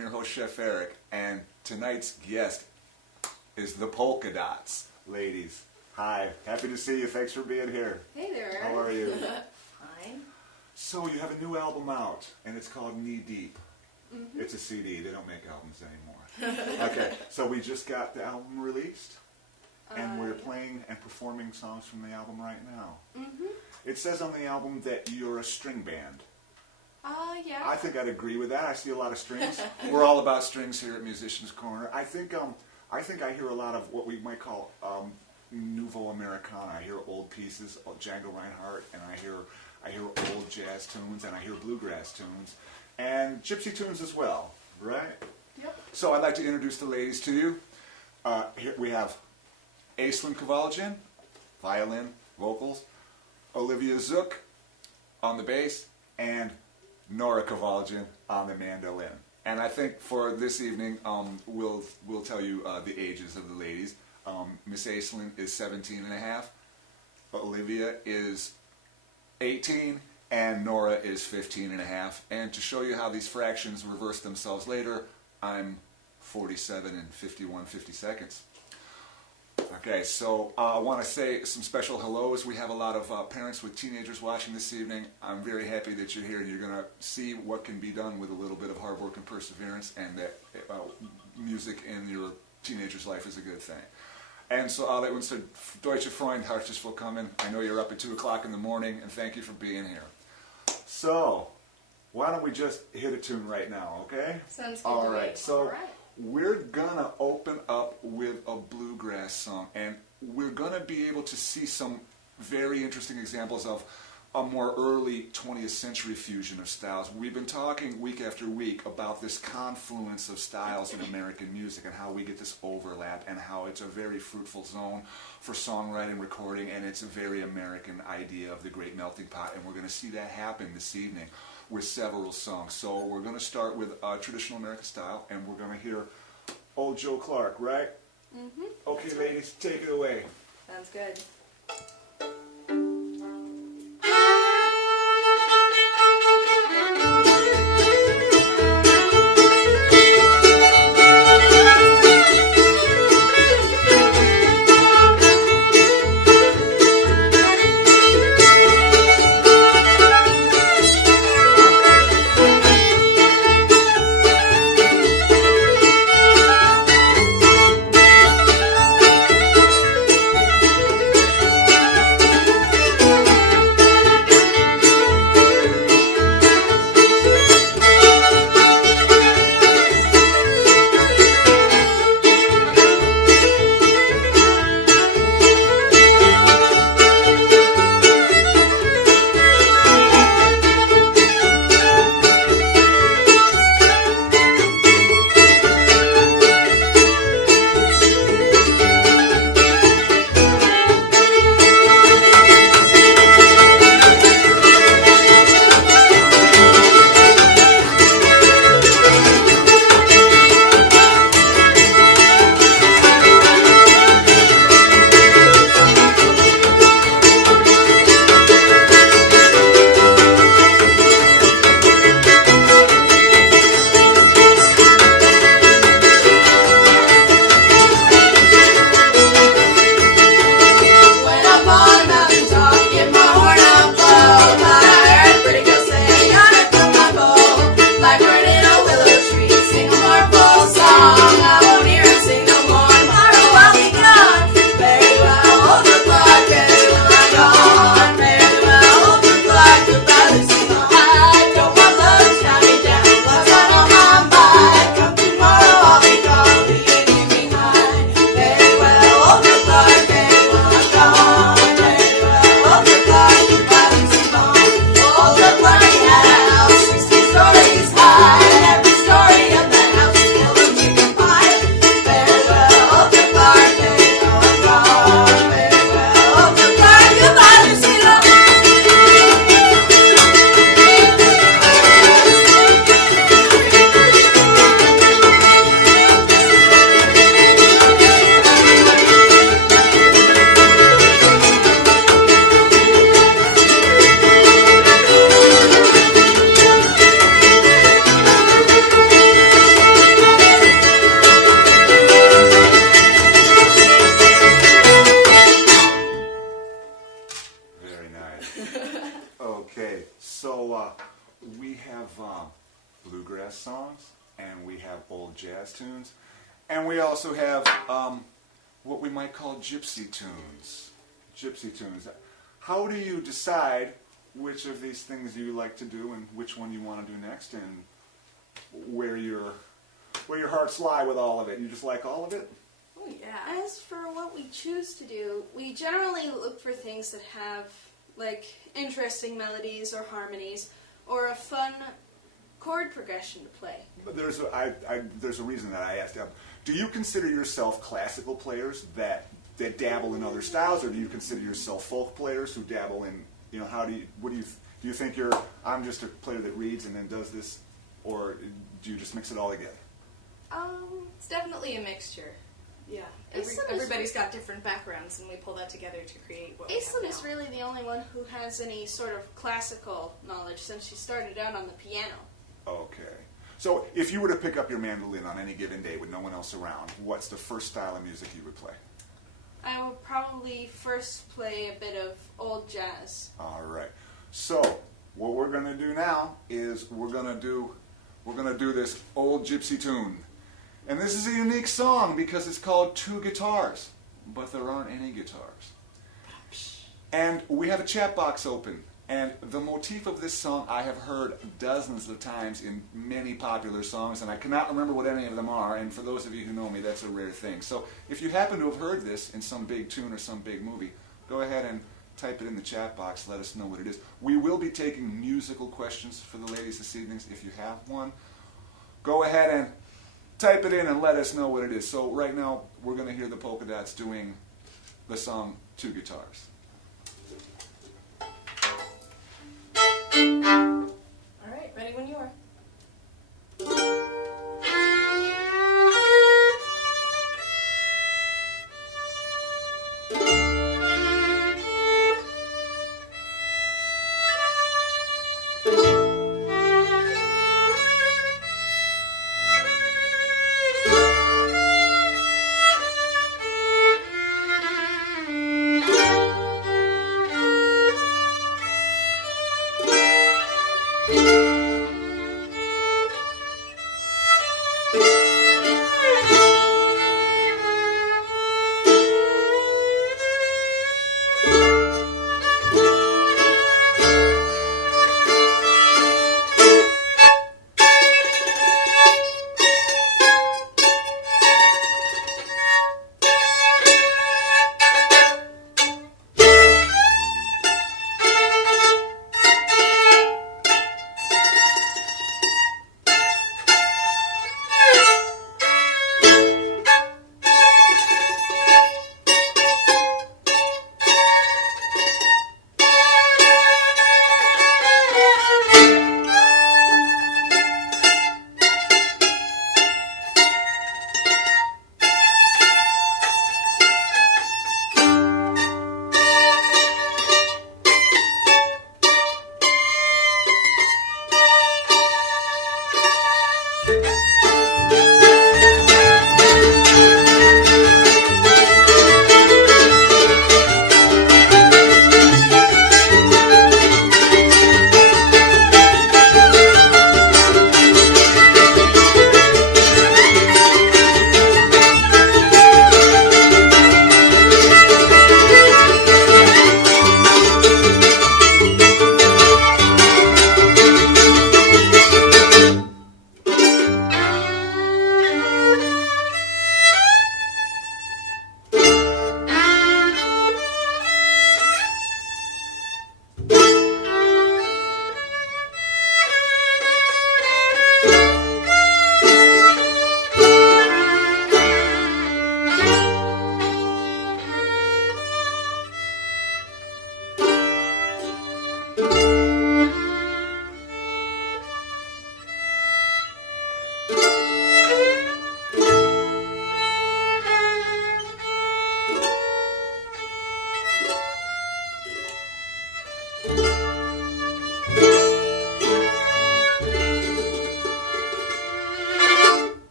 I'm your host, Chef Eric, and tonight's guest is the Polka Dots. Ladies, hi. Happy to see you. Thanks for being here. Hey there. How are you? Fine. So you have a new album out, and it's called Knee Deep. Mm-hmm. It's a CD. They don't make albums anymore. Okay, so we just got the album released, and we're playing and performing songs from the album right now. Mm-hmm. It says on the album that you're a string band. Yeah. I think I'd agree with that. I see a lot of strings. We're all about strings here at Musicians Corner. I think I hear a lot of what we might call Nouveau Americana. I hear old pieces, Django Reinhardt, and I hear old jazz tunes, and I hear bluegrass tunes, and gypsy tunes as well, right? Yep. So I'd like to introduce the ladies to you. Here we have Aislinn Kovaljian, violin, vocals, Olivia Zook on the bass, and Nora Kovaljian on the mandolin. And I think for this evening, we'll tell you the ages of the ladies. Miss Aislinn is 17 and a half, Olivia is 18, and Nora is 15 and a half. And to show you how these fractions reverse themselves later, I'm 47 and 51 50-seconds. Okay, so I want to say some special hellos. We have a lot of parents with teenagers watching this evening. I'm very happy that you're here, and you're going to see what can be done with a little bit of hard work and perseverance, and that music in your teenager's life is a good thing. And so alle unsere deutsche Freunde, herzlich willkommen. I know you're up at 2 o'clock in the morning, and thank you for being here. So, why don't we just hit a tune right now, okay? Sounds good. All right, so All right. we're gonna open up with a bluegrass song, and we're gonna be able to see some very interesting examples of a more early 20th century fusion of styles. We've been talking week after week about this confluence of styles in American music and how we get this overlap and how it's a very fruitful zone for songwriting, recording, and it's a very American idea of the great melting pot, and we're going to see that happen this evening with several songs. So we're going to start with traditional American style, and we're going to hear Old Joe Clark, right? Mm-hmm. Okay, ladies, take it away. Sounds good. So we have bluegrass songs, and we have old jazz tunes, and we also have what we might call gypsy tunes. Gypsy tunes. How do you decide which of these things you like to do and which one you want to do next, and where your hearts lie with all of it? You just like all of it? Oh yeah. As for what we choose to do, we generally look for things that have like interesting melodies or harmonies or a fun chord progression to play. But there's a reason that I asked. Do you consider yourself classical players that dabble in other styles, or do you consider yourself folk players who dabble in, do you think I'm just a player that reads and then does this, or do you just mix it all together? It's definitely a mixture. Yeah, Aislinn everybody's got different backgrounds, and we pull that together to create what we have Aislinn now. is really the only one who has any sort of classical knowledge since she started out on the piano. Okay. So if you were to pick up your mandolin on any given day with no one else around, what's the first style of music you would play? I would probably first play a bit of old jazz. All right. So what we're going to do now is we're going to do this old gypsy tune. And this is a unique song because it's called Two Guitars, but there aren't any guitars. And we have a chat box open. And the motif of this song I have heard dozens of times in many popular songs, and I cannot remember what any of them are, and for those of you who know me, that's a rare thing. So if you happen to have heard this in some big tune or some big movie, go ahead and type it in the chat box, let us know what it is. We will be taking musical questions for the ladies this evening if you have one. Go ahead and type it in and let us know what it is. So right now, we're going to hear the Polka Dots doing the song Two Guitars. All right, ready when you are.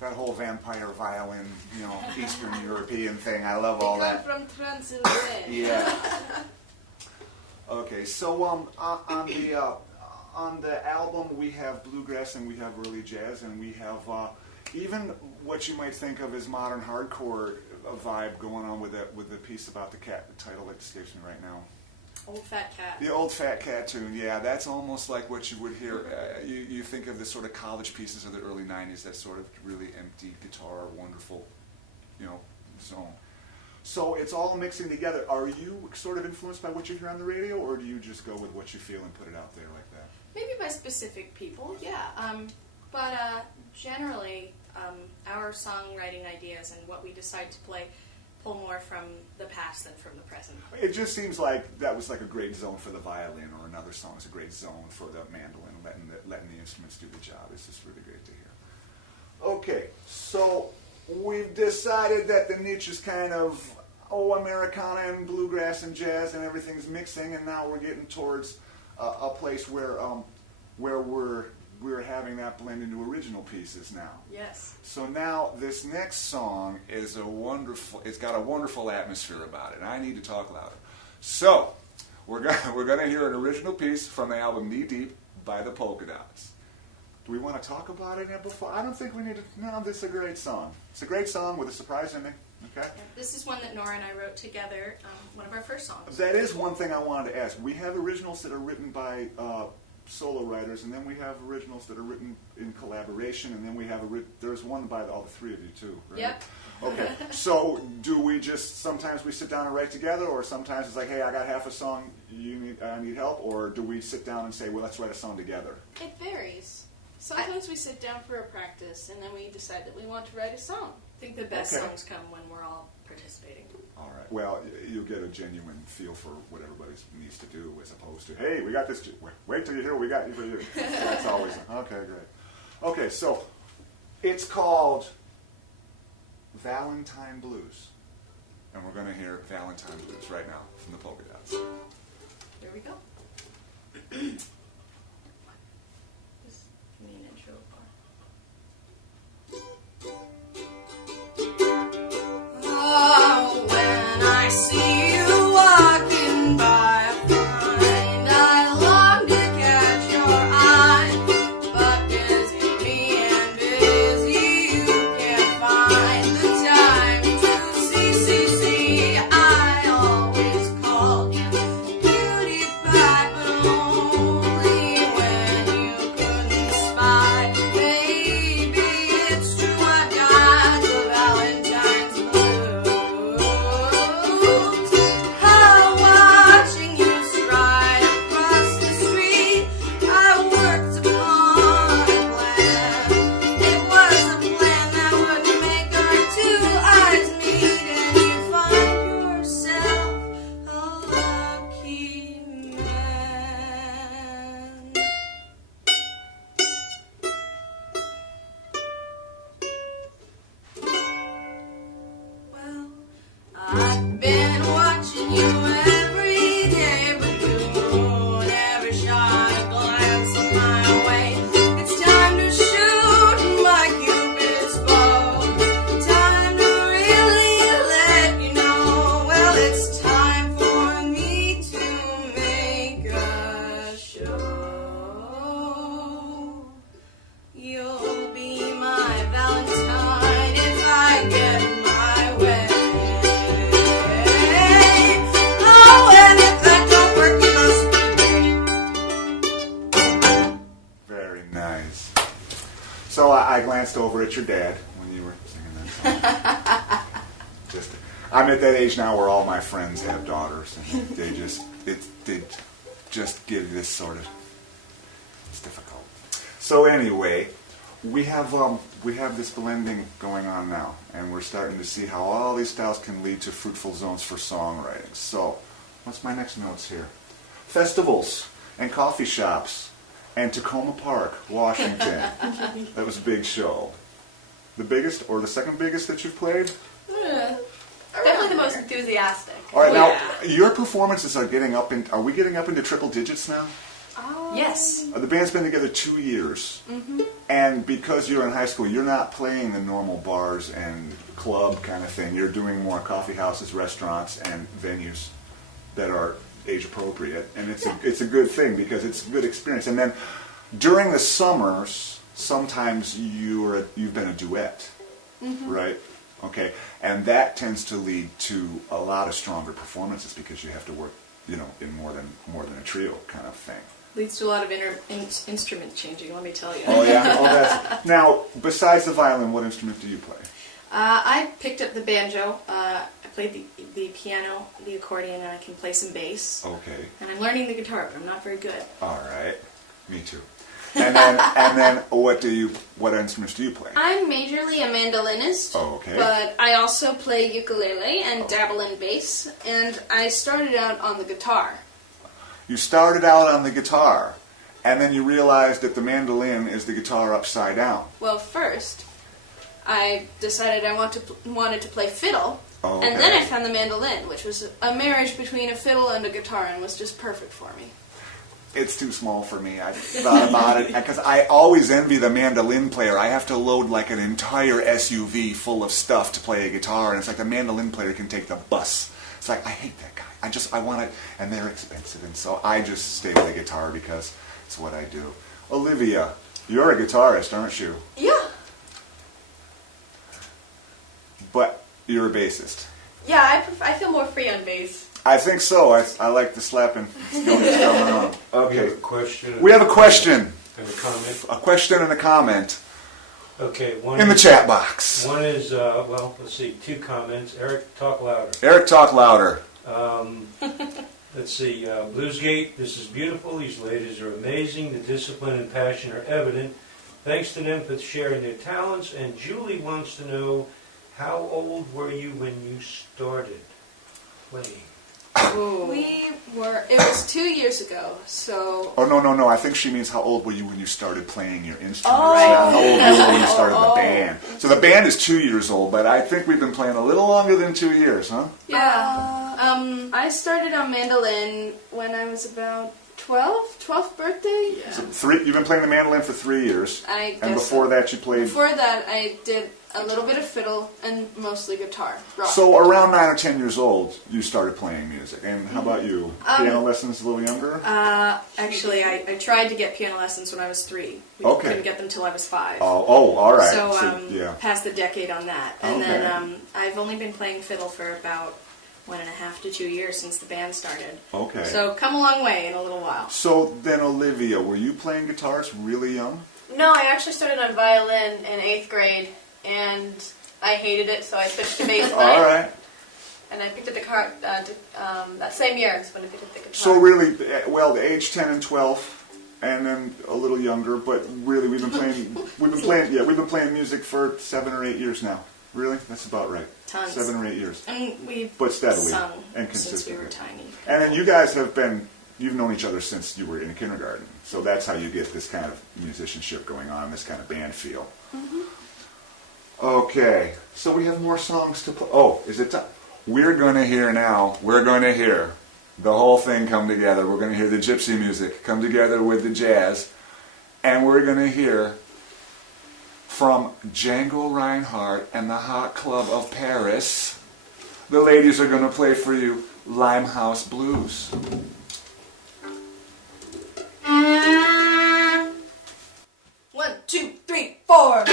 that whole vampire violin, Eastern European thing. I love all They come that. from Transylvania. Yeah. Okay, so on the album we have bluegrass and we have early jazz and we have even what you might think of as modern hardcore vibe going on with the piece about the cat. The title that escapes me right now. Old Fat Cat. The Old Fat Cat tune, yeah, that's almost like what you would hear. You think of the sort of college pieces of the early '90s, that sort of really empty guitar, wonderful, zone. So it's all mixing together. Are you sort of influenced by what you hear on the radio, or do you just go with what you feel and put it out there like that? Maybe by specific people, yeah. But generally, our songwriting ideas and what we decide to play pull more from the past than from the present. It just seems like that was like a great zone for the violin, or another song is a great zone for the mandolin, letting the instruments do the job. It's just really great to hear. Okay, so we've decided that the niche is kind of Americana and bluegrass and jazz and everything's mixing, and now we're getting towards a place where we're having that blend into original pieces now. Yes. So now this next song is it's got a wonderful atmosphere about it, and I need to talk louder. So we're gonna hear an original piece from the album Knee Deep by the Polka Dots. Do we want to talk about it before? I don't think we need to. No, this is a great song. It's a great song with a surprise ending. Okay. Yeah, this is one that Nora and I wrote together. One of our first songs. That is one thing I wanted to ask. We have originals that are written by solo writers, and then we have originals that are written in collaboration, and then we have there's one by all the three of you too, right? Yep. Okay. So do we just sometimes we sit down and write together, or sometimes it's like, hey, I got half a song, I need help, or do we sit down and say, well, let's write a song together? It varies. Sometimes we sit down for a practice and then we decide that we want to write a song. I think the best Okay. songs come when we're all participating. All right. Well, you'll get a genuine feel for what everybody needs to do, as opposed to, hey, we got this. Wait till you hear what we got for you. That's always okay. Great. Okay, so it's called Valentine Blues, and we're going to hear Valentine Blues right now from the Polka Dots. Here we go. Just give me an intro bar. Oh, when I see you walking by, I find I long to catch your eye. But busy and busy, you can't find the time to see. I always called you beauty pie, but only when you couldn't spy. Maybe it's true I got the Valentine's blues. How watching you stride across the street, I worked upon a plan. It was a plan that would make our two eyes meet, and you'd find yourself a lucky man. Well, I've been watching you every day, but you never shot a glance my way. It's time to shoot my Cupid's bow. Time to really let you know. Well, it's time for me to make a show. You'll be my Valentine if I get my way. Oh, and if that don't work, you must be. Very nice. So I glanced over at your dad when you were singing that song. I'm at that age now where all my friends have daughters, and they just give this sort of. It's difficult. So anyway, we have this blending going on now, and we're starting to see how all these styles can lead to fruitful zones for songwriting. So, what's my next notes here? Festivals and coffee shops and Tacoma Park, Washington. That was a big show. The biggest or the second biggest that you've played? Definitely the most enthusiastic. All right, Oh, now yeah. your performances are getting up in. Are we getting up into triple digits now? Oh. Yes. The band's been together 2 years. Mm-hmm. And because you're in high school, you're not playing the normal bars and club kind of thing. You're doing more coffee houses, restaurants, and venues that are age appropriate. And it's a good thing because it's a good experience. And then during the summers, sometimes you've been a duet, right? Okay, and that tends to lead to a lot of stronger performances because you have to work, in more than a trio kind of thing. Leads to a lot of instrument changing, let me tell you. Oh yeah. Now, besides the violin, what instrument do you play? I picked up the banjo. I played the piano, the accordion, and I can play some bass. Okay. And I'm learning the guitar, but I'm not very good. All right. Me too. And then what instruments do you play? I'm majorly a mandolinist. Oh, okay. But I also play ukulele and dabble in bass. And I started out on the guitar. You started out on the guitar, and then you realized that the mandolin is the guitar upside down. Well, first, I decided I wanted to play fiddle. Oh, And then okay. I found the mandolin, which was a marriage between a fiddle and a guitar, and was just perfect for me. It's too small for me. I thought about it because I always envy the mandolin player. I have to load like an entire SUV full of stuff to play a guitar, and it's like the mandolin player can take the bus. It's like, I hate that guy. I want it, and they're expensive, and so I just stay with the guitar because it's what I do. Olivia, you're a guitarist, aren't you? Yeah. But you're a bassist. Yeah, I feel more free on bass. I think so. I like the slapping. It's going on. We have Okay. a question. We have a question. And a comment. A question and a comment Okay, one in the is, chat box. One is, let's see, 2 comments. Eric, talk louder. Eric, talk louder. Let's see, Bluesgate, this is beautiful. These ladies are amazing. The discipline and passion are evident. Thanks to them for sharing their talents. And Julie wants to know, how old were you when you started playing? It was 2 years ago, so... Oh, no. I think she means how old were you when you started playing your instrument. Oh. Not how old you were when you started the band. So the band is 2 years old, but I think we've been playing a little longer than 2 years, huh? Yeah. I started on mandolin when I was about 12th birthday. Yeah. So you've been playing the mandolin for 3 years. I And guess before so. that you played... Before that, I did a little bit of fiddle and mostly guitar. Rock. So around 9 or 10 years old, you started playing music. And how about you? Piano lessons a little younger? Actually, I tried to get piano lessons when I was 3. We Okay. couldn't get them till I was 5. Oh, all right. So, yeah. past the decade on that. And Okay. then I've only been playing fiddle for about 1.5 to 2 years since the band started. Okay. So come a long way in a little while. So then, Olivia, were you playing guitars really young? No, I actually started on violin in 8th grade, and I hated it, so I switched to bass. All right. And I picked up the guitar that same year is when I picked up the guitar. So really, well, the age 10 and 12, and then a little younger, but really we've been playing music for 7 or 8 years now. Really? That's about right. Tons. 7 or 8 years. And we've But steadily sung and since we consistently. were tiny. And then you guys you've known each other since you were in kindergarten. So that's how you get this kind of musicianship going on, this kind of band feel. Okay, so we have more songs to play. Oh, is it time? We're going to hear the whole thing come together. We're going to hear the gypsy music come together with the jazz. And we're going to hear from Django Reinhardt and the Hot Club of Paris. The ladies are going to play for you Limehouse Blues. One, two, three, four.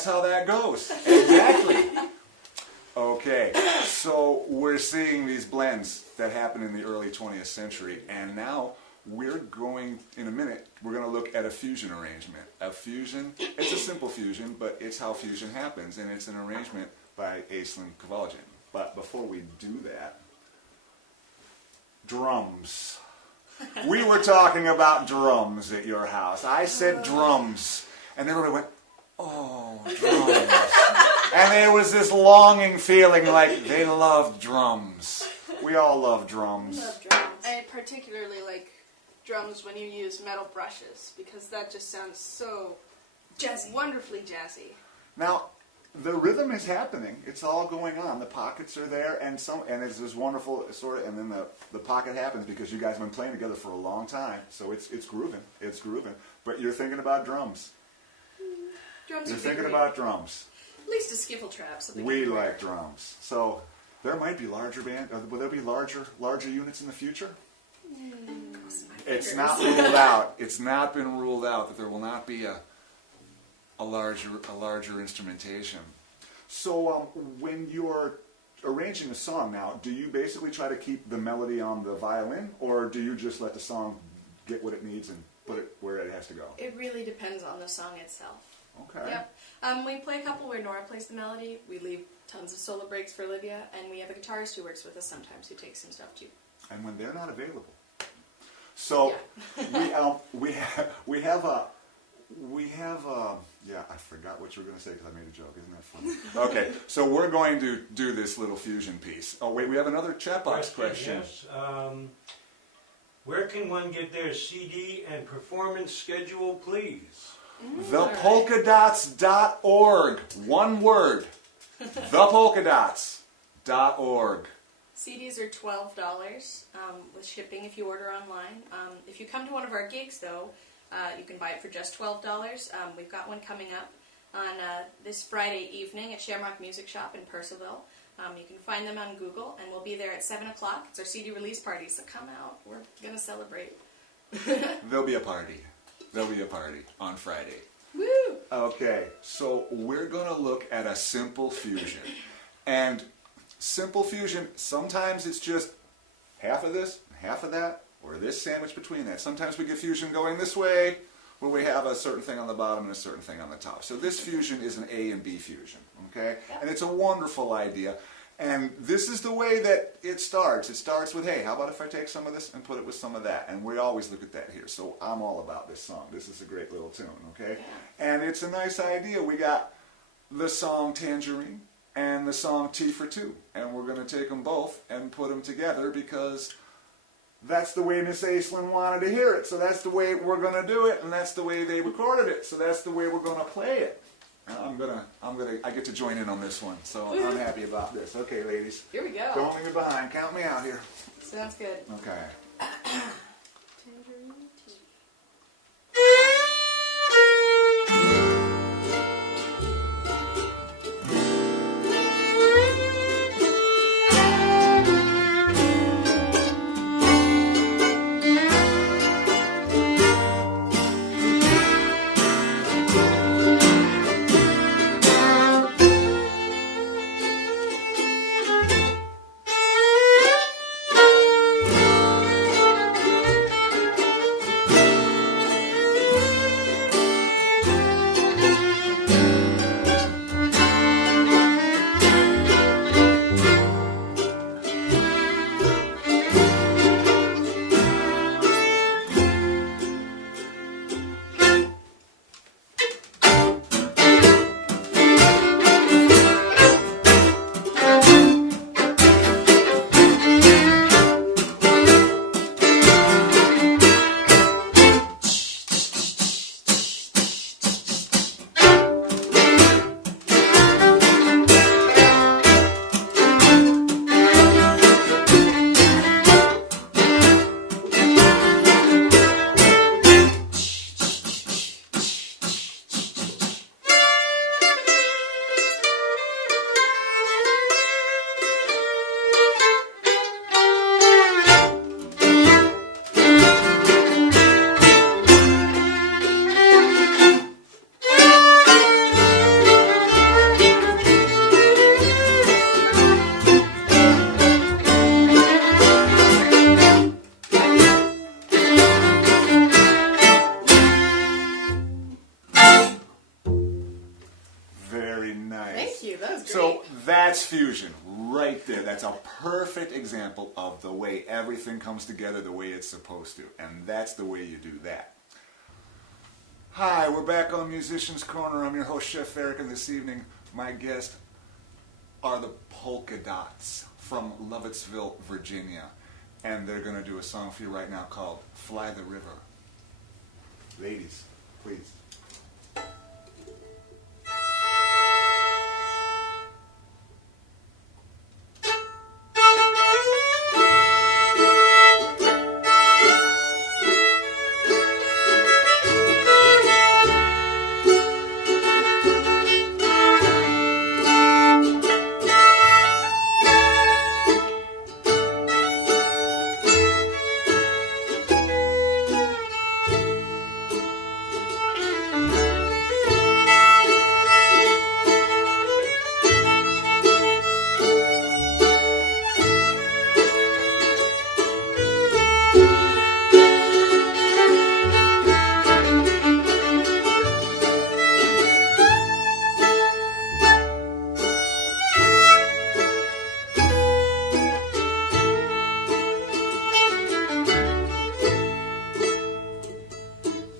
that's how that goes. Exactly. Okay, so we're seeing these blends that happen in the early 20th century, and now we're going, in a minute, we're going to look at a fusion arrangement. A fusion, it's a simple fusion, but it's how fusion happens, and it's an arrangement by Aislinn Kvaljen. But before we do that, drums. We were talking about drums at your house. I said drums, and everybody went, oh, drums. And there was this longing feeling like they loved drums. We all love drums. Love drums. I particularly like drums when you use metal brushes, because that just sounds so Jazzy. wonderfully jazzy. Now, the rhythm is happening. It's all going on. The pockets are there, and it's this wonderful sort of, and then the pocket happens because you guys have been playing together for a long time. So it's grooving. It's grooving. But you're thinking about drums. Drums You're would be thinking great. about drums. At least a skiffle trap. Something We like like drums. So there might be larger will there be larger units in the future? It's not ruled out. It's not been ruled out that there will not be a larger instrumentation. So when you're arranging a song now, do you basically try to keep the melody on the violin, or do you just let the song get what it needs and put it where it has to go? It really depends on the song itself. Okay. Yep. We play a couple where Nora plays the melody. We leave tons of solo breaks for Olivia, and we have a guitarist who works with us sometimes who takes some stuff too. And when they're not available. So we have yeah, I forgot what you were going to say because I made a joke. Isn't that funny? Okay, so we're going to do this little fusion piece. Oh wait, we have another chat box question. Yes. Where can one get their CD and performance schedule, please? Thepolkadots.org. One word. Thepolkadots.org. CDs are $12 with shipping if you order online. If you come to one of our gigs, though, you can buy it for just $12. We've got one coming up on this Friday evening at Shamrock Music Shop in Purcellville. You can find them on Google, and we'll be there at 7 o'clock. It's our CD release party, so come out. We're going to celebrate. There'll be a party. There'll be a party on Friday. Woo! Okay, so we're going to look at a simple fusion. And simple fusion, sometimes it's just half of this, half of that, or this sandwich between that. Sometimes we get fusion going this way, where we have a certain thing on the bottom and a certain thing on the top. So this fusion is an A and B fusion, okay? And it's a wonderful idea. And this is the way that it starts. It starts with, hey, how about if I take some of this and put it with some of that? And we always look at that here. So I'm all about this song. This is a great little tune, okay? And it's a nice idea. We got the song Tangerine and the song Tea for Two. And we're going to take them both and put them together because that's the way Miss Aislinn wanted to hear it. So that's the way we're going to do it, and that's the way they recorded it. So that's the way we're going to play it. I get to join in on this one, so I'm happy about this. Okay, ladies. Here we go. Don't leave me behind. Count me out here. Sounds good. Okay. Tangerine tea. Thank you. Very nice. Thank you. That was great. So that's fusion right there. That's a perfect example of the way everything comes together the way it's supposed to. And that's the way you do that. Hi, we're back on Musician's Corner. I'm your host, Chef Eric, and this evening my guests are the Polka Dots from Lovettsville, Virginia. And they're going to do a song for you right now called Fly the River. Ladies, please.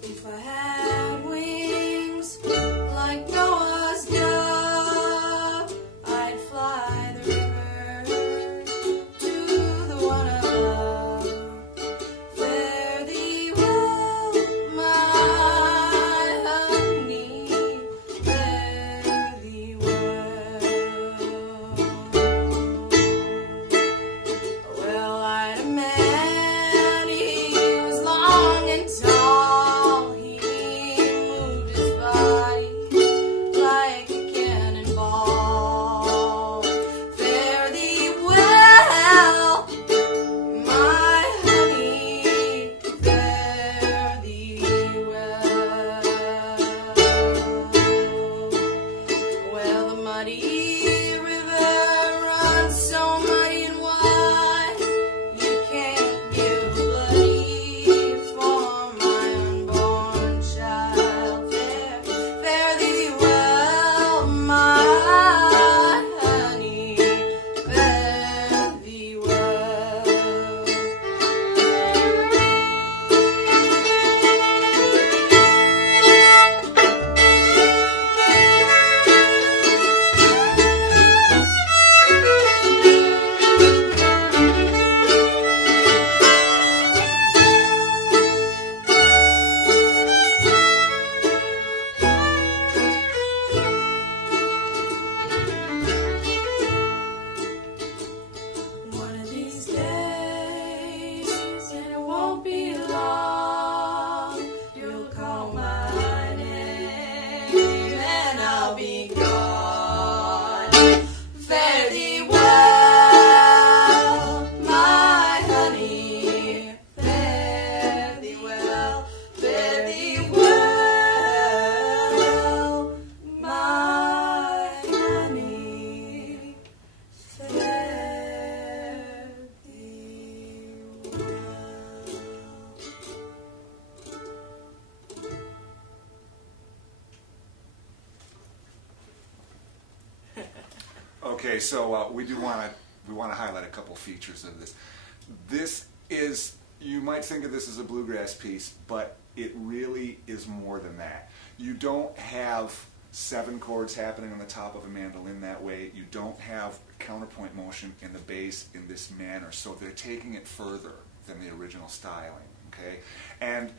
If I had wings like Noah's dove, I'd fly the river to the one above. Fare thee well, my honey, fare thee well. Well, I'd a man, he was long and tall. He moved his body like a cannonball. Fare thee well, my honey, fare thee well. Well, the muddy river runs so muddy and wide, you can't give bloody for my unborn child. Fare thee well, my honey, fare thee well. One of these days, and it won't be long, you'll call my name and I'll be gone. Fare thee well, my honey, fare thee well, fare thee well, my honey, fare thee well. Okay, so we want to highlight a couple features of this. This is, you might think of this as a bluegrass piece, but it really is more than that. You don't have 7 chords happening on the top of a mandolin that way. You don't have counterpoint motion in the bass in this manner. So they're taking it further than the original styling. Okay, and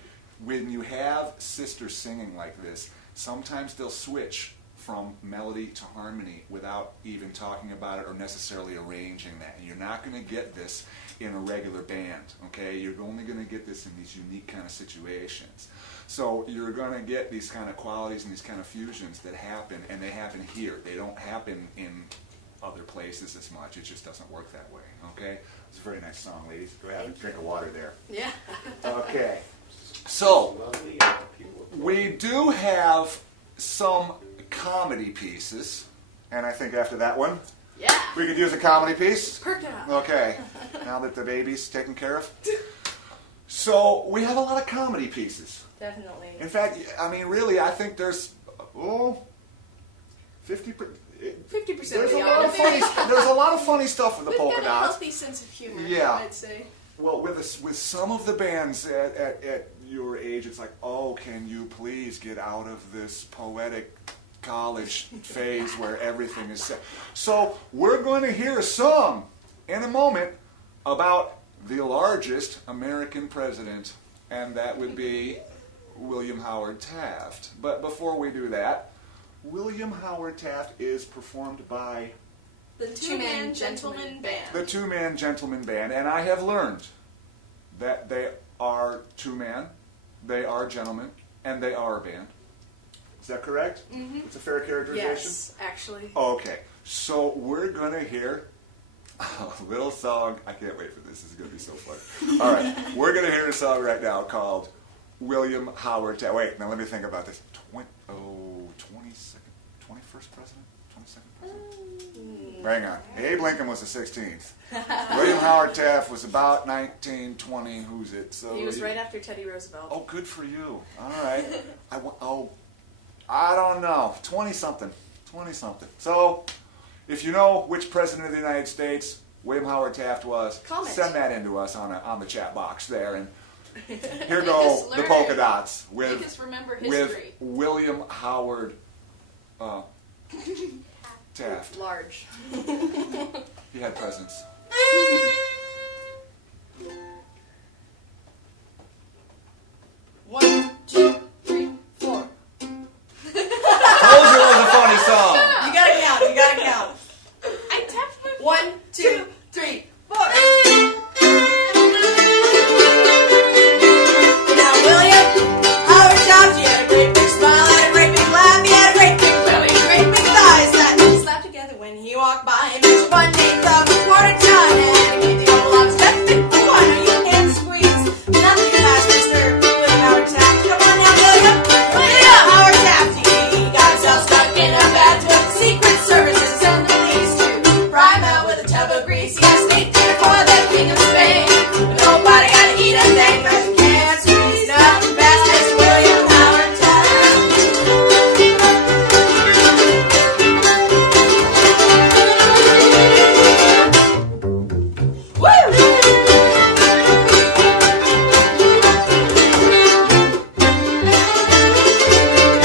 when you have sisters singing like this, sometimes they'll switch from melody to harmony without even talking about it or necessarily arranging that. And you're not going to get this in a regular band, okay? You're only going to get this in these unique kind of situations. So you're going to get these kind of qualities and these kind of fusions that happen, and they happen here. They don't happen in other places as much. It just doesn't work that way, okay? It's a very nice song, ladies. Go ahead and drink of water there. Yeah. Okay. So, we do have some comedy pieces, and I think after that one, Yeah. we could use a comedy piece. Perk it up. Okay, now that the baby's taken care of. So, we have a lot of comedy pieces. Definitely. In fact, I mean, really, I think there's, 50 50%. 50% There's of a the lot of audience. there's a lot of funny stuff with the We've polka got a dots. healthy sense of humor, Yeah. I'd say. Well, with some of the bands at your age, it's like, oh, can you please get out of this poetic college phase where everything is set. So we're going to hear a song in a moment about the largest American president, and that would be William Howard Taft. But before we do that, William Howard Taft is performed by The Two-Man Gentleman Band. the Two-Man Gentleman Band, and I have learned that they are two-man, they are gentlemen, and they are a band. Is that correct? Mm-hmm. It's a fair characterization? Yes, actually. Okay, so we're going to hear a little song. I can't wait for this. This is going to be so fun. All right, we're going to hear a song right now called William Howard Taft. Wait, now let me think about this. 22nd, 21st president? 22nd president? Hang on. Abe Lincoln was the 16th. William Howard Taft was about 1920. Who's it? So He was right after Teddy Roosevelt. Oh, good for you. All right. I don't know. 20-something. 20-something. So, if you know which president of the United States William Howard Taft was, Comment. send that in to us on the chat box there. And here Make go us the learn. polka dots Make us remember with history. William Howard Taft. Large. He had presents. One, two, 3, 4. Told you it was a funny song. You gotta count. You gotta count. I tapped my 1, 2, 3, 4. Now William Howard Taft, he had a great big smile, had a great big laugh, he had a great big belly, great big thighs that slapped together when he walked by. And each one named of a quarter ton, and he gave the old logs left big for one. You can't squeeze nothing past Mr. William Howard Taft. Come on now, William Howard Taft. He got himself stuck in a bathtub. The Secret Services and the police to pry him out with a tub of grease. He has sneaked dinner for the King of Spain, but nobody got to eat a thing. But you can't squeeze nothing past Mr. William Howard Taft.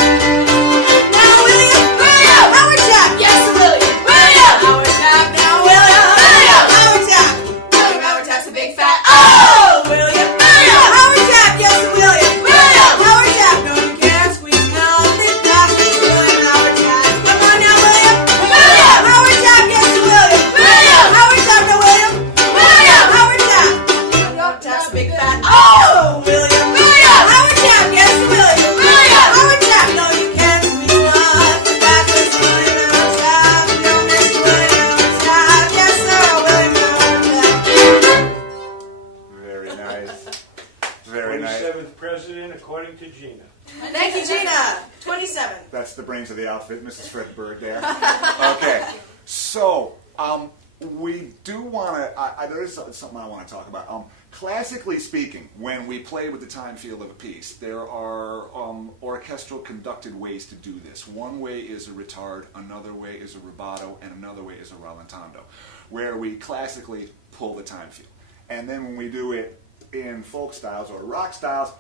Now William Howard Taft, yes William Howard Taft. Now William Howard Taft. William Howard Taft's a big fat William Howard Taft, yes William Howard Taft. No, you can't squeeze nothing past Mr. William Howard Taft. Come on now, William Howard Taft, yes William Howard Taft. No, William Howard Taft. Howard Taft's a big fat William Howard Taft, yes William Howard Taft. No, you can't squeeze nothing past Mr. William Howard Taft. No, Mr. William Howard Taft, yes sir, William Howard Taft. Very nice. Very nice. 27th president, according to Gina. Thank you, Gina. 27. That's the brains of the outfit, Mrs. Fredberg there. Okay, so we do want to. There is something I want to talk about. Classically speaking, when we play with the time field of a piece, there are orchestral conducted ways to do this. One way is a retard, another way is a rubato, and another way is a rallentando, where we classically pull the time field. And then when we do it in folk styles or rock styles,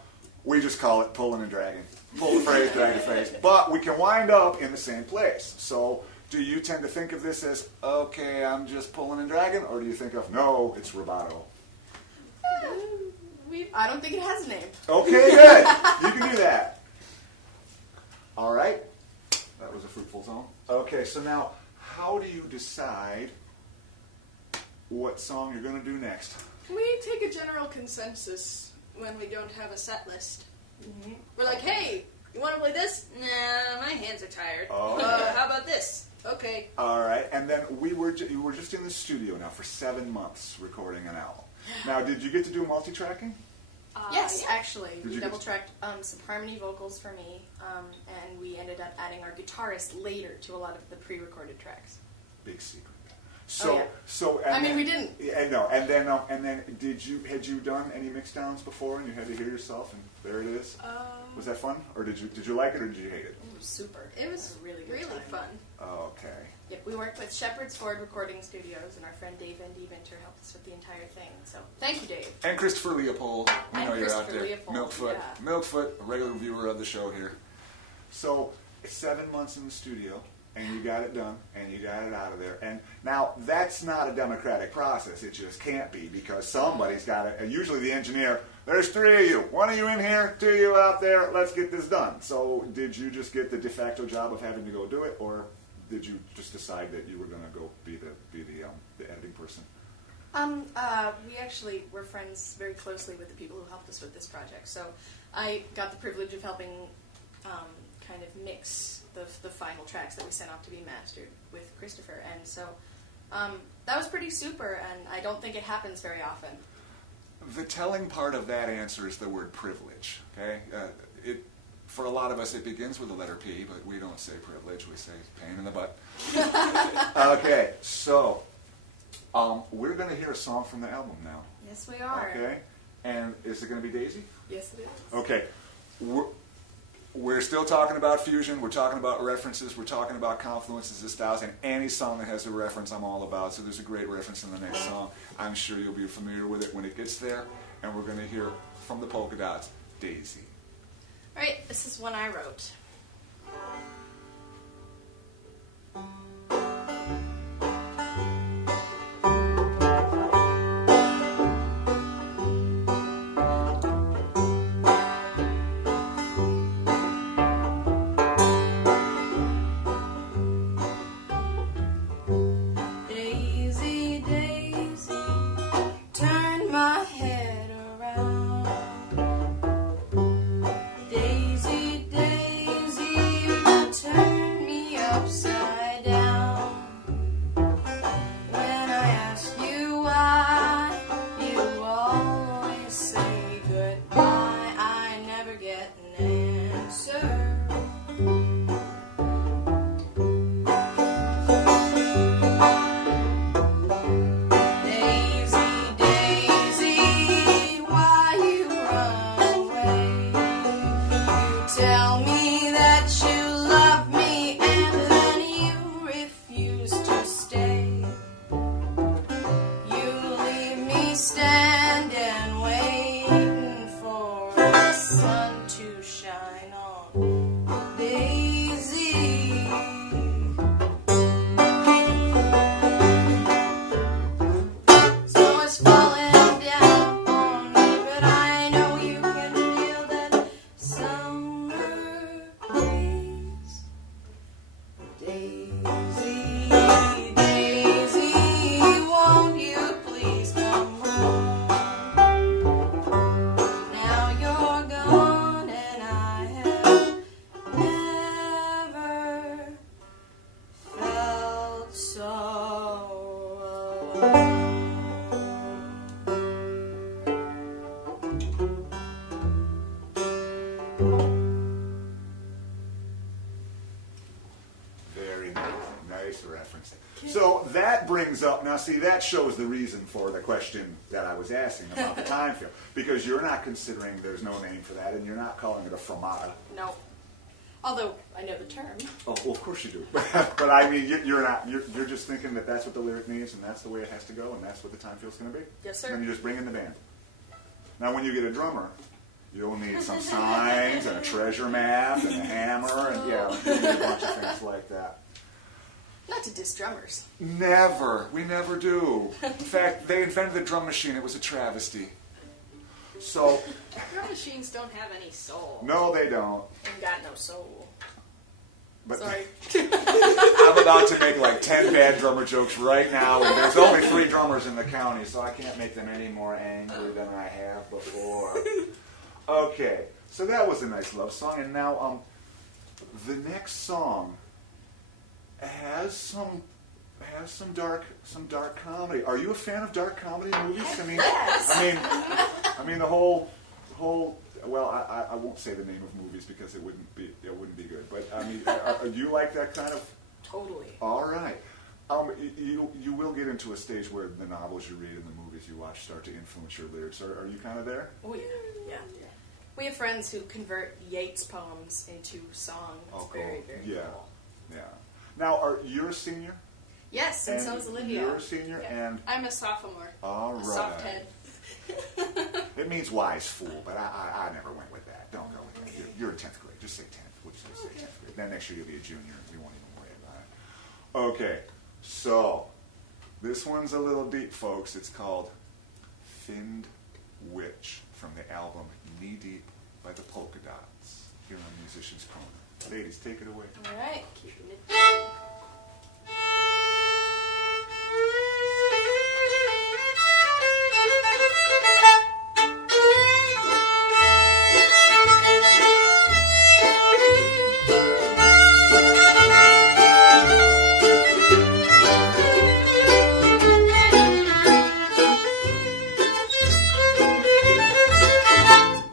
we just call it pulling and dragging. Pull the phrase, drag the phrase. But we can wind up in the same place. So do you tend to think of this as, okay, I'm just pulling and dragging, or do you think of, no, it's rubato? I don't think it has a name. Okay, good. You can do that. All right. That was a fruitful zone. Okay, so now, how do you decide what song you're going to do next? We take a general consensus when we don't have a set list. We're like, hey, you want to play this? Nah, my hands are tired. Oh. How about this? Okay. All right, and then you were just in the studio now for 7 months recording an album. Now, did you get to do multi-tracking? Yes, yeah. actually. Did We you double tracked some harmony vocals for me, and we ended up adding our guitarist later to a lot of the pre-recorded tracks. Big secret. So, yeah. and I mean, then- we didn't. Yeah, no, and then had you done any mix downs before, and you had to hear yourself, and there it is? Was that fun, or did you like it, or did you hate it? It was super. It was a really good really time. fun. Okay. Yep, we worked with Shepherd's Ford Recording Studios, and our friend Dave Van Deventer helped us with the entire thing. So thank you, Dave. And Christopher Leopold. We And know you're out Christopher there. Leopold, Milkfoot. yeah. Milkfoot, a regular viewer of the show here. So 7 months in the studio, and you got it done, and you got it out of there. And now that's not a democratic process. It just can't be, because somebody's got it. Usually the engineer, there's 3 of you. 1 of you in here, 2 of you out there. Let's get this done. So did you just get the de facto job of having to go do it, or did you just decide that you were going to go be the editing person? We actually were friends very closely with the people who helped us with this project. So I got the privilege of helping kind of mix the final tracks that we sent off to be mastered with Christopher. And so that was pretty super, and I don't think it happens very often. The telling part of that answer is the word privilege. Okay, for a lot of us it begins with the letter P, but we don't say privilege. We say pain in the butt. Okay, so we're going to hear a song from the album now. Yes, we are. Okay, and is it going to be Daisy? Yes, it is. Okay, we're still talking about fusion. We're talking about references. We're talking about confluences of styles, and any song that has a reference I'm all about. So there's a great reference in the next song. I'm sure you'll be familiar with it when it gets there. And we're going to hear from the Polka Dots, Daisy. All right, this is one I wrote. Daisy, Daisy, turn my head around. Daisy, Daisy, you turn me upside down. When I ask you why, you always say goodbye. I never get an answer. Daisy, Daisy, why you run away? You tell me that you love me, and then you refuse to stay. You leave me standing, waiting for the sun to shine on. Daisy. Snow is falling down on me, but I know you can feel that summer breeze. Daisy, Daisy, won't you please come home? Now you're gone, and I have never felt so alone. Very nice. Nice reference. So that brings up, now see, that shows the reason for the question that I was asking about the time field. Because you're not considering there's no name for that, and you're not calling it a fermata. No. Although I know the term. Oh, well, of course you do. But I mean, you're just thinking that that's what the lyric means, and that's the way it has to go, and that's what the time field's going to be. Yes, sir. And then you just bring in the band. Now, when you get a drummer, you'll need some signs and a treasure map and a hammer, and yeah, you'll need a bunch of things like that. Not to diss drummers. Never. We never do. In fact, they invented the drum machine. It was a travesty. So, Drum machines don't have any soul. no, they don't. Ain't got no soul. But Sorry. I'm about to make like 10 bad drummer jokes right now, and there's only 3 drummers in the county, so I can't make them any more angry than I have before. Okay, so that was a nice love song, and now the next song has some dark comedy. Are you a fan of dark comedy movies? I mean the whole. Well, I won't say the name of movies because it wouldn't be good. But I mean, do you like that kind of? Totally. All right. You will get into a stage where the novels you read and the movies you watch start to influence your lyrics. Are you kind of there? Oh yeah, yeah. We have friends who convert Yeats poems into song. It's Oh, cool. very, very Yeah. cool. Yeah. Now, you're a senior? Yes, and so is Olivia. You're a senior, Yeah. and I'm a sophomore. all A right. soft head. It means wise fool, but I never went with that. Don't go with that. You're in 10th grade. Just say 10th. We'll just say 10th grade. Then next year you'll be a junior, and we won't even worry about it. Okay, so this one's a little deep, folks. It's called Finned Witch from the album Knee Deep by the Polka Dots here on Musician's Corner. Ladies, take it away. All right, keeping it.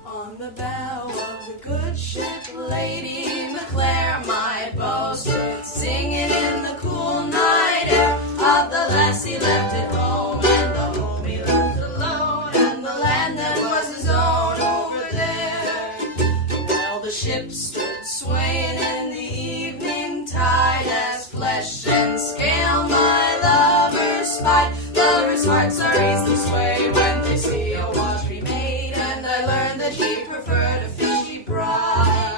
On the bow of the good ship, Lady McClare, my bow stood singing in the cool night air of the lassie left at home, and the home he left alone, and the land that was his own over there. Well, the ship stood swaying in the evening tide as flesh and scale my lovers spied. Lovers' hearts are easily swayed when they see a watery maid, and I learned that he preferred a fishy bride.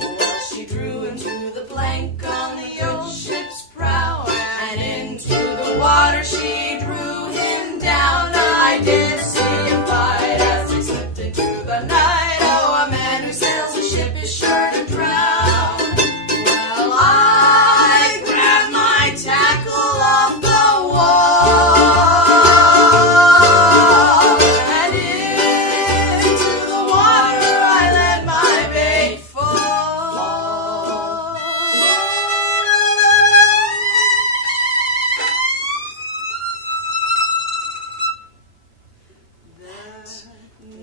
Well, she drew him to the plank on the old ship's prow, and into the water she drew him down. I did see him fight as they slipped into the night. Oh, a man who sails a ship is sure to drown. Well, I grabbed my tackle off the wall, and into the water I let my bait fall. That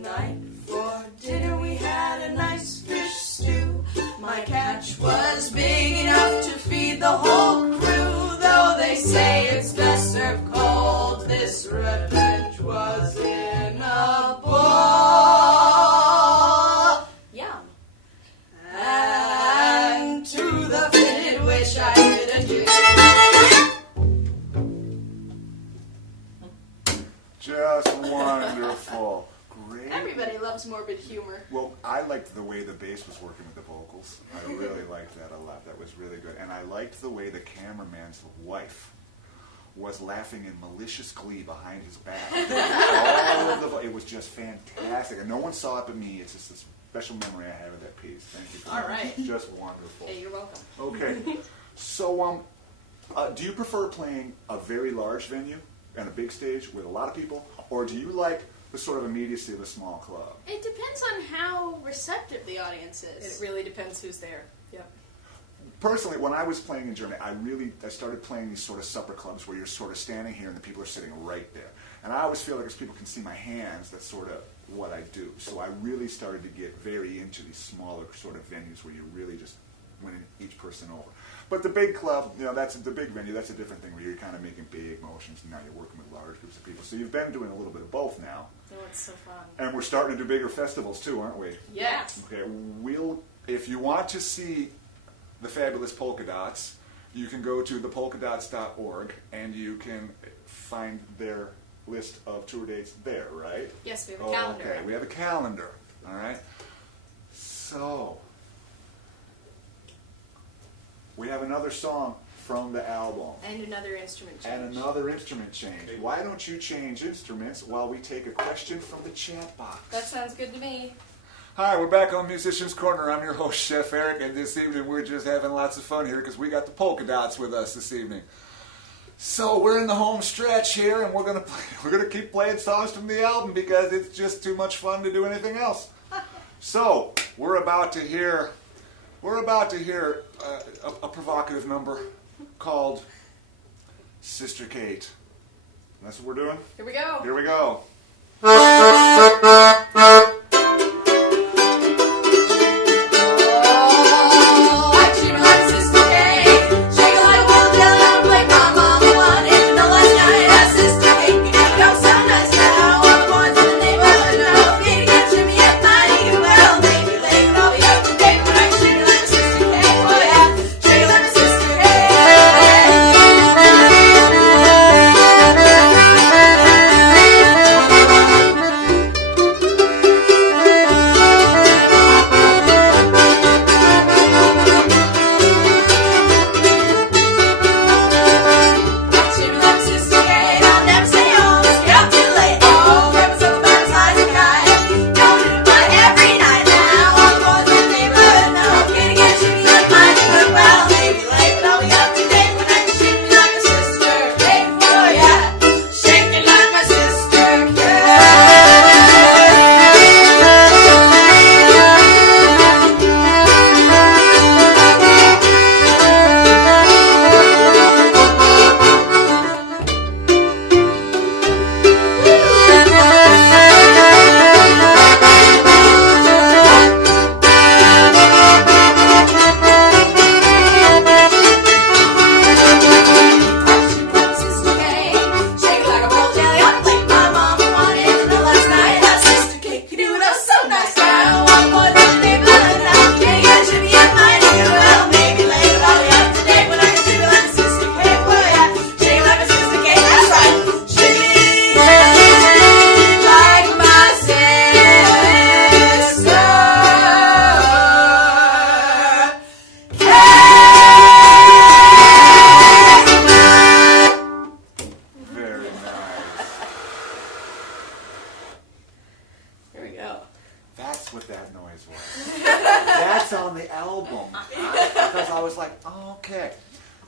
night for dinner we had a nice fish stew. My catch was big enough to feed the whole crew. Though they say it's best served cold, this revenge was in a bowl. Yum. And to the fitted wish I did adieu. Just wonderful. Great. Everybody loves morbid humor. Well, I liked the way the bass was working with the vocals. I really liked that a lot. That was really good. And I liked the way the cameraman's wife was laughing in malicious glee behind his back. All of the it was just fantastic. And no one saw it but me. It's just a special memory I have of that piece. Thank you. For All that. right. Just wonderful. Hey, you're welcome. Okay. So, do you prefer playing a very large venue and a big stage with a lot of people, or do you like the sort of immediacy of a small club? It depends on how receptive the audience It is. really depends who's there. Yep. Personally, when I was playing in Germany, I started playing these sort of supper clubs where you're sort of standing here and the people are sitting right there. And I always feel like as people can see my hands, that's sort of what I do. So I really started to get very into these smaller sort of venues where you really just winning each person over. But the big club, that's the big venue, that's a different thing where you're kind of making big motions and now you're working with large groups of people. So you've been doing a little bit of both now. Oh, it's so fun. And we're starting to do bigger festivals too, aren't we? Yeah. Okay, if you want to see the fabulous polka dots, you can go to thepolkadots.org and you can find their list of tour dates there, right? Yes, we have a calendar. Okay, we have a calendar, all right? So, we have another song from the album. And another instrument change. And another instrument change. Why don't you change instruments while we take a question from the chat box? That sounds good to me. Hi, we're back on Musician's Corner. I'm your host, Chef Eric, and this evening we're just having lots of fun here because we got the polka dots with us this evening. So we're in the home stretch here, and we're gonna keep playing songs from the album because it's just too much fun to do anything else. So we're about to hear a provocative number called Sister Kate. That's what we're doing. Here we go. Here we go. Sister Kate.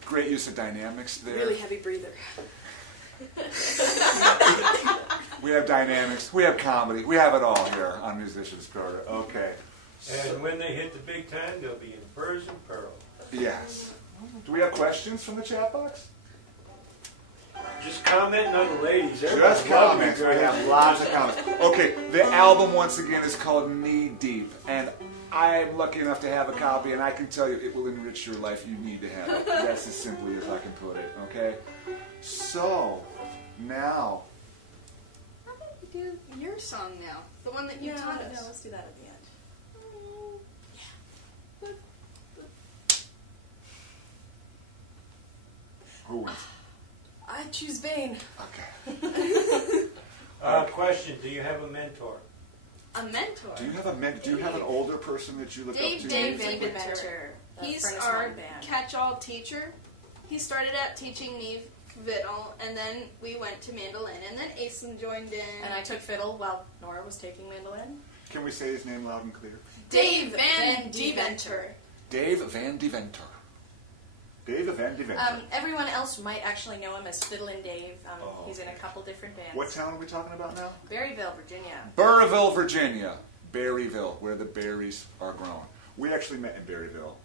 Great use of dynamics there. Really heavy breather. We have dynamics, we have comedy, we have it all here on Musicians Quarter. Okay. And when they hit the big time, they'll be in furs and pearl. Yes. Do we have questions from the chat box? Just commenting on the ladies. Just Everybody comments. loves We you, have lots of comments. Okay, the album once again is called Knee Deep, and I'm lucky enough to have a copy, and I can tell you it will enrich your life. You need to have it. That's as simply as I can put it. Okay. So now, How about you do your song now? The one that you taught us. let's do that at the end. who wins? I choose Vane. Okay. Question: do you have a mentor? A mentor. Do you have an older person that you look up to? Dave Venture. He's our catch-all teacher. He started out teaching me fiddle, and then we went to mandolin, and then Aislinn joined in. And I took fiddle while Nora was taking mandolin. Can we say his name loud and clear? Dave Van Deventer. Dave Van Deventer. Dave Van Deventer. Everyone else might actually know him as Fiddlin' Dave. Oh, He's in a couple different bands. What town are we talking about now? Berryville, Virginia. Burrillville, Virginia. Berryville, where the berries are grown. We actually met in Berryville.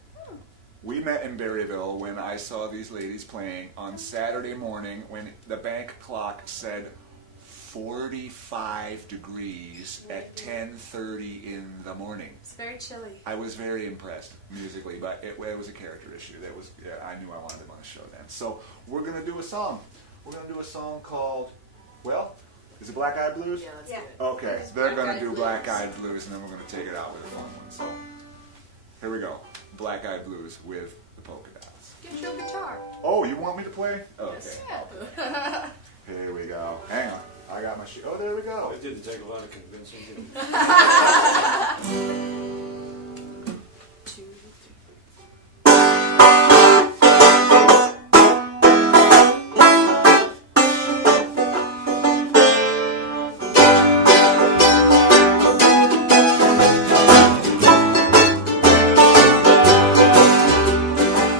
We met in Berryville when I saw these ladies playing on Saturday morning when the bank clock said 45 degrees at 10:30 in the morning. It's very chilly. I was very impressed musically, but it was a character issue. That was, yeah, I knew I wanted them on the show then. So we're going to do a song. We're going to do a song called, well, is it Black Eyed Blues? Yeah, let's Yeah. do it. Okay, It's they're Black going to Eyed do Blues. Black Eyed Blues, and then we're going to take it out with a fun one. So here we go. Black Eyed Blues with the polka dots. Get your guitar. Oh, you want me to play? Okay. Yes. Here we go. Hang on. I got my sheet. Oh, there we go. It didn't take a lot of convincing. Did it? 2, 3.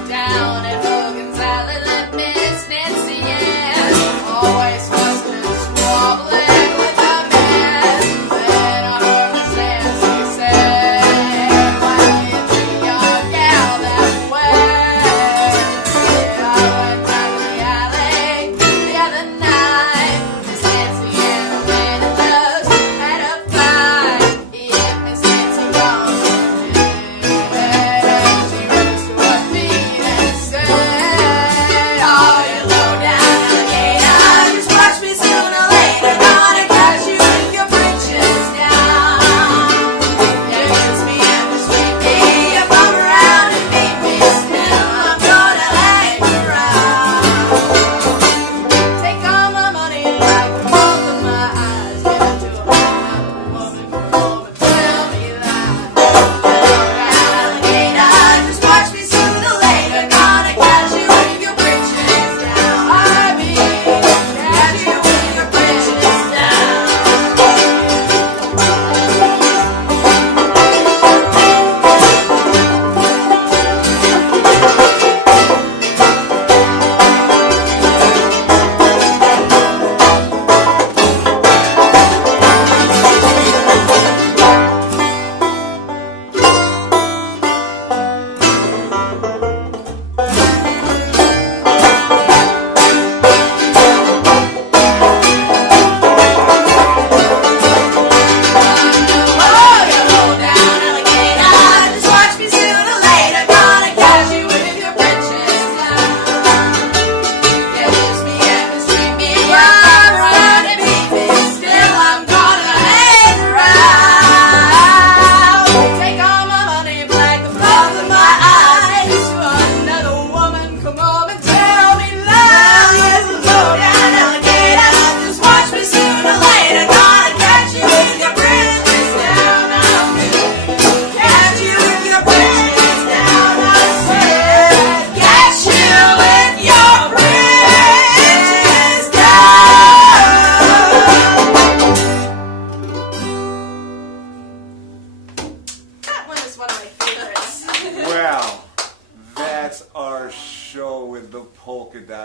Down at Hogan's Alley, let Miss Nancy in. Always fussing and squabbling with the man. Then I heard Miss Nancy say,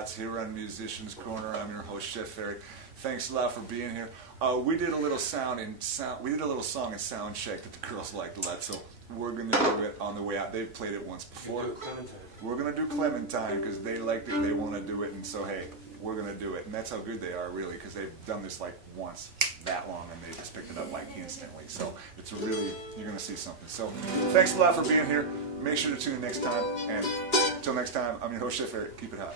Thoughts here on Musician's Corner. I'm your host, Chef Eric. Thanks a lot for being here. We did a little song in sound check that the girls liked a lot, so we're gonna do it on the way out. They've played it once before. We're gonna do Clementine because they liked it, they want to do it, and so hey, we're gonna do it. And that's how good they are, really, because they've done this like once that long, and they just picked it up like instantly. So it's really, you're gonna see something. So thanks a lot for being here. Make sure to tune in next time, and until next time, I'm your host, Chef Eric. Keep it hot.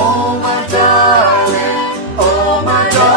Oh my darling, oh my darling.